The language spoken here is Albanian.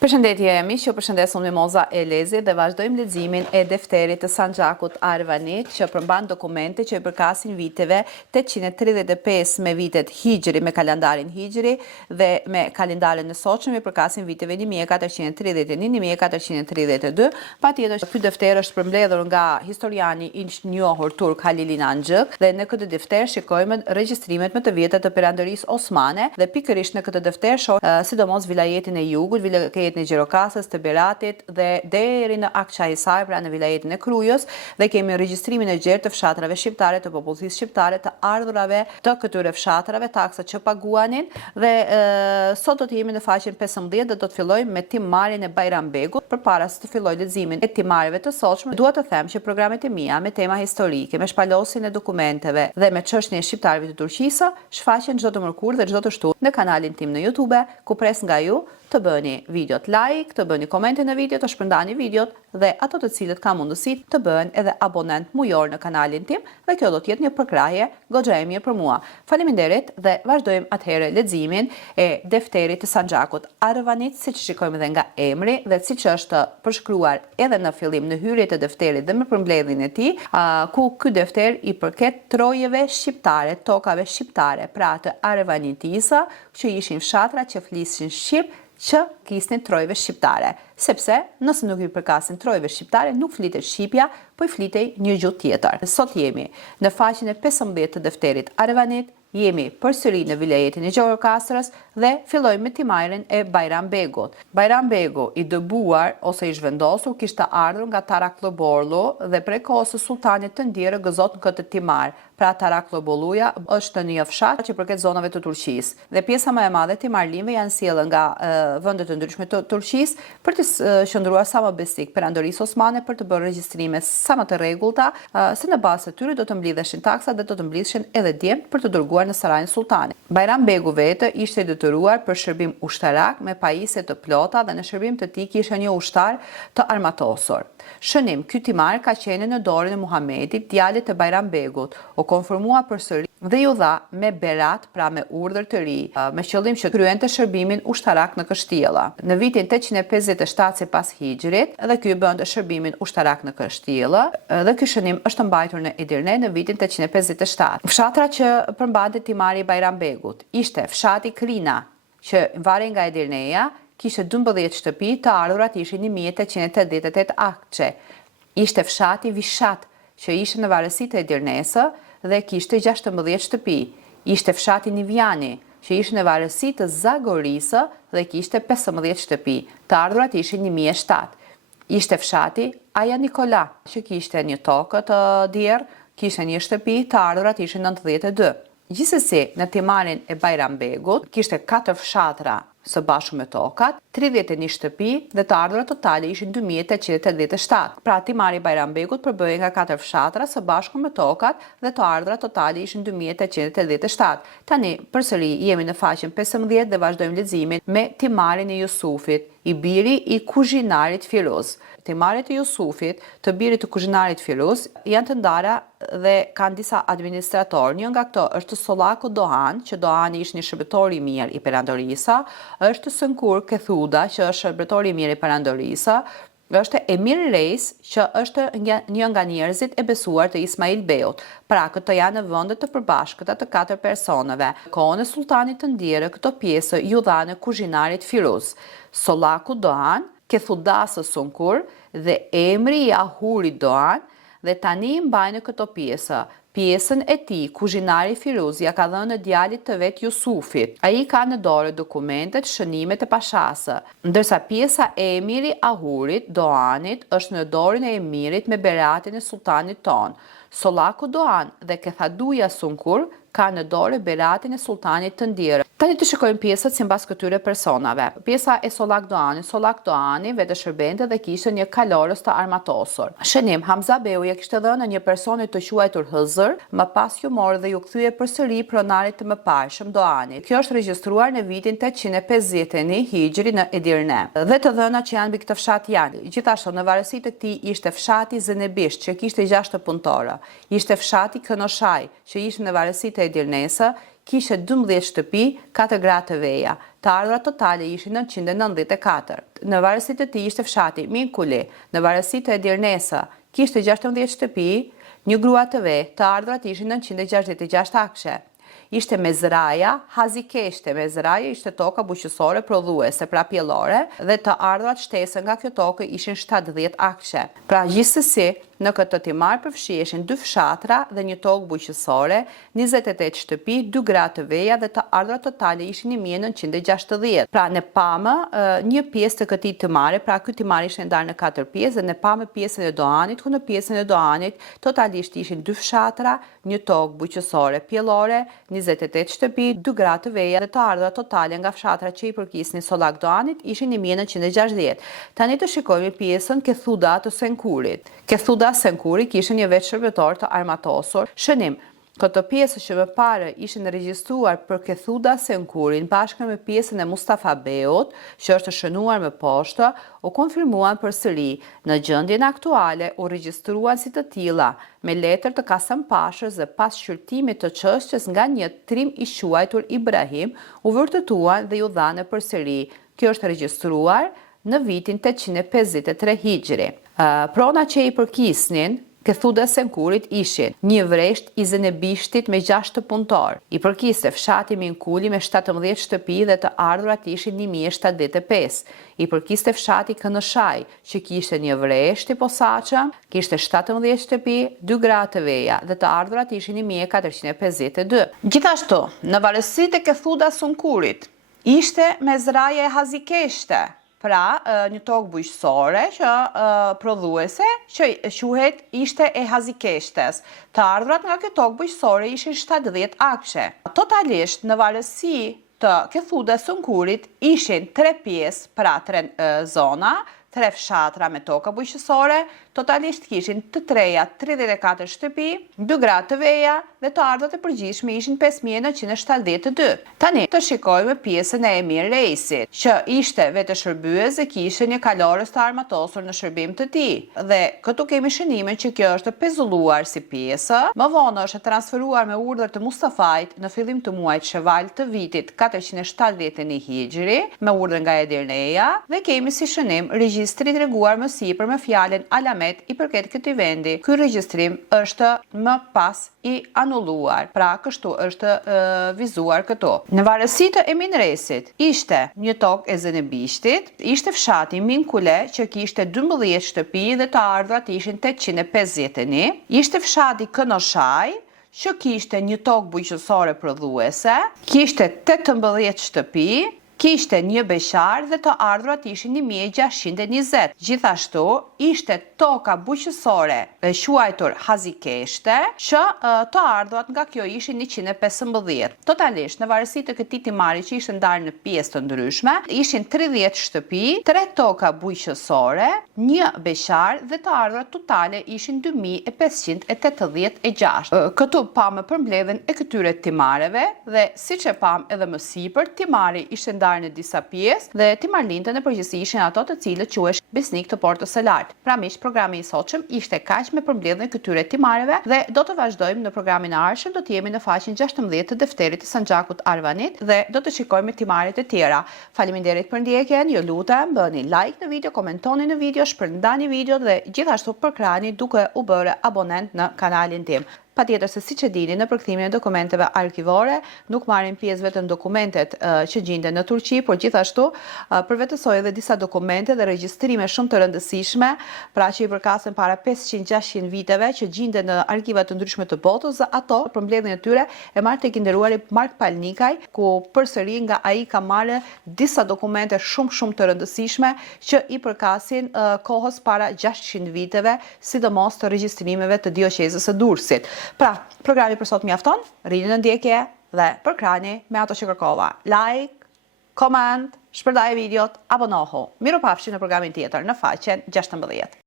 Përshëndetje miq, ju përshëndes unë Mimoza Elezi dhe vazhdojmë leximin e defterit të Sanxhakut Arvanit që përmban dokumente që i përkasin viteve 835 me vitet Hijri me kalendarin Hijri dhe me kalendarin e sotshëm i përkasin viteve 1431-1432. Patjetër ky defter është përmbledhur nga historiani i njohur turk Halil İnancık dhe në këtë defter shikojmë regjistrimet më të vjetra të Perandorisë Osmane dhe pikërisht në këtë defter shohim sidomos vilajetin e Jugut, në Gjirokastës, të Beratit dhe deri në Akçahisar, pra në vilajetin e Krujës, dhe kemi regjistrimin e gjerë të fshatrave shqiptare, të popullsisë shqiptare, të ardhurave të këtyre fshatrave, taksat që paguanin dhe sot do të jemi në faqen 15 dhe do të fillojmë me timmarrjen e Bajrambegut. Përpara se të filloj leximin e timmarrjeve të sotshme, dua të them që programet e mia me tema historike, me shpalosjen e dokumenteve dhe me çështjen e shqiptarëve të Turqisë shfaqen çdo të mërkurë dhe çdo të shtunë në kanalin tim në YouTube, ku pres nga ju të bëni videot like, të bëni komente në video, të shpërndani videot dhe ato të cilët ka mundësi të bëhen edhe abonent mujor në kanalin tim dhe kjo do të jetë një përkrahje goxha e mirë për mua. Faleminderit dhe vazhdojmë atëherë leximin e defterit të Sanxhakut Arvanit, siç shikojmë edhe nga emri dhe siç është përshkruar edhe në fillim në hyrje të defterit dhe me përmbledhjen e tij, ku ky defter i përket trojeve shqiptare, tokave shqiptare, pra të Arvanitisë, që ishin fshatra që flisnin shqip, që kisnin trojve shqiptare, sepse nëse nuk i përkasin trojve shqiptare, nuk flitet shqipja, po i flitej një gjuhë tjetër. Sot jemi në faqen e 15 të defterit Arvanit, jemi përsëri në vilajetin e Gjirokastrës dhe fillojmë me timmarrjen e Bajrambegut. Bajrambegu i dëbuar ose i zhvendosur kishte ardhur nga Tarakloborlu dhe prej kohës së sultanit të ndjerë gëzot në këtë timar. Pra Tarakloborluja është një fshat që përket zonave të Turqisë dhe pjesa më e madhe e timmarlimeve janë sjellën nga vende të ndryshme të Turqisë për të qëndruar sa më besnik Perandorisë Osmane për të bërë regjistrime sa më të rregullta, se në bazë të tyre do të mblidheshin taksat dhe do të mblidheshin edhe djemt për të dërguar në Sarajin Sultanit. Bajrambegu vetë ishte i detyruar për shërbim ushtarak me pajisje të plota dhe në shërbim të tij kishte një ushtar të armatosur. Shënim, ky timar ka qenë në dorën e Muhamedit, djalit të Bajrambegut, u konformua përsëri dhe ju dha me berat, pra me urdhër të ri, me qëllim që kryente shërbimin ushtarak në Kështjella. Në vitin 857 sipas Hijrit, dhe ky bënte shërbimin ushtarak në Kështjella, dhe ky shënim është mbajtur në Edirne në vitin 857. Fshatra që përmbante timari i Bajrambegut ishte fshati Krina, që vare nga Edirneja, kishte 12 shtëpi, të ardhurat ishin 1888 akçe. Ishte fshati Vishat, që ishte në varësitë e Edirnesë dhe kishte 16 shtëpi. Ishte fshati Nivjani, që ishte në varësitë të Zagorisë dhe kishte 15 shtëpi. Të ardhurat ishin 1007. Ishte fshati Aja Nikola, që kishte një tokë të djerë, kishte një shtëpi, të ardhurat ishin 92. Gjithsesi, në timmarrjen e Bajrambegut kishte 4 fshatra së bashku me tokat, 31 shtëpi dhe të ardhurat totale ishin 2887. Pra timari i Bajrambegut përbëhej nga 4 fshatra së bashku me tokat dhe të ardhurat totale ishin 2887. Tani përsëri jemi në faqen 15 dhe vazhdojmë leximin me timmarrjen e Jusufit, i biri i kuzhinarit Firuz. Timmarrjet e Jusufit, të birit të kuzhinarit Firuz, janë të ndara dhe kanë disa administratorë. Një nga këto është Sollaku Dohan, që Dohani ishte një shërbëtor i mirë i Perandorisë, është Sënkur Kethuda, që është shërbëtor i mirë i Perandorisë, është Emir Reis, që është një nga njerëzit e besuar të Ismail Beut. Pra, këto janë në vende të përbashkëta të 4 personave. Kohën e sultanit të ndjerë, këto pjesë ju dhanë kuzhinarit Firuz. Sollaku Dohan, Kethudasë Sënkur dhe emri i Ahurit Dohan, dhe tani mbajnë këto pjesë. Pjesën e tij, kuzhinari Firuz, ja ka dhënë djalit të vet Jusufit. Ai ka në dorë dokumentet, shënimet e pashasë, ndërsa pjesa e emiri Ahurit Dohanit është në dorën e emirit me beratin e sultanit ton. Sollaku Dohan dhe Kethaduja Sënkur ka në dorë beratin e sultanit të ndjerë. Tani të shikojmë pjesët sipas këtyre personave. Pjesa e Sollak Dohani vetë shërbente dhe kishte një kalorës të armatosur. Shënim, Hamza Beu ja kishte dhënë një personit të quajtur Hëzër, më pas ju mori dhe ju kthye përsëri pronarit të mëparshëm Dohanit. Kjo është regjistruar në vitin 851 Hijri në Edirne. Dhe të dhënat që janë mbi këtë fshat janë: gjithashtu në varësi të këtij ishte fshati Zenebisht, që kishte 6 punëtorë. Ishte fshati Kënoshaj, që ishte në varësi të Edirnesë, kishte 12 shtëpi, 4 gra të veja. të ardhurat totale ishin 994. Në varësi të tij ishte fshati Minkuli, në varësi të Edirnesa kishte 16 shtëpi, një grua të ve, të ardhurat ishin 966 akshe. Ishte mezraja, hazikeshte. Mezraja ishte toka bujqësore prodhuese, pra pjellore, dhe të ardhurat shtesën nga kjo tokë ishin 70 akshe. Pra gjithsesi, në këtë timar përfshiheshin 2 fshatra dhe një tokë bujqësore, 28 shtëpi, 2 gra të veja dhe të ardhurat totale ishin 1960. Pra ne pamë një pjesë të këtij timari, pra ky timar ishte ndarë në 4 pjesë dhe ne pamë pjesën e Doanit, ku në pjesën e Doanit totalisht ishin 2 fshatra, një tokë bujqësore pjellore, 28 shtëpi, 2 gra të veja dhe të ardhurat totale nga fshatra që i përkisnin Sollak Doanit ishin 1960. Tani të shikojmë pjesën Kethuda të Senkurit. Kethuda Senkuri kishte një veç shërbëtor të armatosur. Shënim, këtë pjesë që më parë ishin regjistruar për Kethuda Senkurin bashkë me pjesën e Mustafa Beut, që është shënuar më poshtë, u konfirmuan përsëri. Në gjendjen aktuale u regjistruan si të tilla, me letër të Kasëmpashës dhe pas shqyrtimit të çështjes nga një trim i quajtur Ibrahim, u vërtetuan dhe u dhanë përsëri. Kjo është regjistruar në vitin 853 Hijri. Prona që i përkisnin Kethuda Senkurit ishin një vresht i Zenebishtit me 6 punëtor. I përkiste fshati Minkuli me 17 shtëpi dhe të ardhurat ishin 1075. I përkiste fshati Kënëshaj, që kishte një vresht i posaçëm, kishte 17 shtëpi, 2 gra të veja dhe të ardhurat ishin 1452. Gjithashtu, në varësitë e Kethuda Senkurit ishte mezraja e Hazikeshte. Pra, një tokë bujqësore që prodhuese që quhet ishte e Hazikeshtes. Të ardhurat nga kjo tokë bujqësore ishin 70 akshe. Totalisht në varësi të Kethuda Senkurit ishin 3 pjesë, pra 3 zona, 3 fshatra me toka bujqësore, totalisht kishin të treja 34 shtëpi, 2 gra të veja dhe të ardhurat e përgjithshme ishin 5972. Tani të shikojmë pjesën e Emir Reisit, që ishte vetë shërbyes dhe kishte një kalorës të armatosur në shërbim të tij. Dhe këtu kemi shënimin që kjo është pezulluar si pjesë, më vonë është transferuar me urdhër të Mustafait në fillim të muajit Sheval të vitit 471 Hijri, me urdhër nga Edirneja, dhe kemi si shënim regjistri treguar më sipër me fjalën Alamet i përket këtij vendi. Ky regjistrim është më pas i anulluar, pra kështu është vizuar këtu. Në varësi të Emin Reisit ishte një tokë e Zenebishtit, ishte fshati Minkule që kishte 12 shtëpi dhe të ardhurat ishin 851, ishte fshati Kënoshaj që kishte një tokë bujqësore prodhuese, kishte 18 shtëpi, kishte një beqar dhe të ardhurat ishin 1620. Gjithashtu ishte toka bujqësore e quajtur Hazikeshte, që të ardhurat nga kjo ishin 115. Totalisht në varësi të këtij timari që ishte ndarë në pjesë të ndryshme, ishin 30 shtëpi, 3 toka bujqësore, një beqar dhe të ardhurat totale ishin 2586. Këtu pamë përmbledhjen e këtyre timareve dhe siç e pamë edhe më sipër, timari ishte ndarë në disa pjesë dhe timarlindët në përgjithësi ishin ato të cilët quhesh besnik të Portës së Lartë. Pra miq, programi i sotshëm ishte kaq me përmbledhjen e këtyre timareve dhe do të vazhdojmë në programin e ardhshëm, do të jemi në faqen 16 të defterit të Sanxhakut Arvanit dhe do të shikojmë timaret e tjera. Faleminderit për ndjekjen, ju lutem bëni like në video, komentoni në video, shpërndani video dhe gjithashtu përkrahani duke u bërë abonent në kanalin tim. Patjetër se siç e dini, në përkthimin e dokumenteve arkivore nuk marrin pjesë vetëm dokumentet që gjenden në Turqi, por gjithashtu përvetësoj edhe disa dokumente dhe regjistrime shumë të rëndësishme, pra që i përkasen para 500-600 viteve që gjenden në arkiva të ndryshme të botës, dhe ato përmbledhjen e tyre e marr tek i nderuari Mark Palnikaj, ku përsëri nga ai ka marrë disa dokumente shumë të rëndësishme që i përkasin kohës para 600 viteve, sidomos të regjistrimeve të dioqezës së Durrësit. Pra, programi për sot mjafton, rini në ndjekje dhe përkrahani me ato që kërkova. Like, comment, shpërndaje videot, abonohu. Miropafshi në programin tjetër në faqen 16.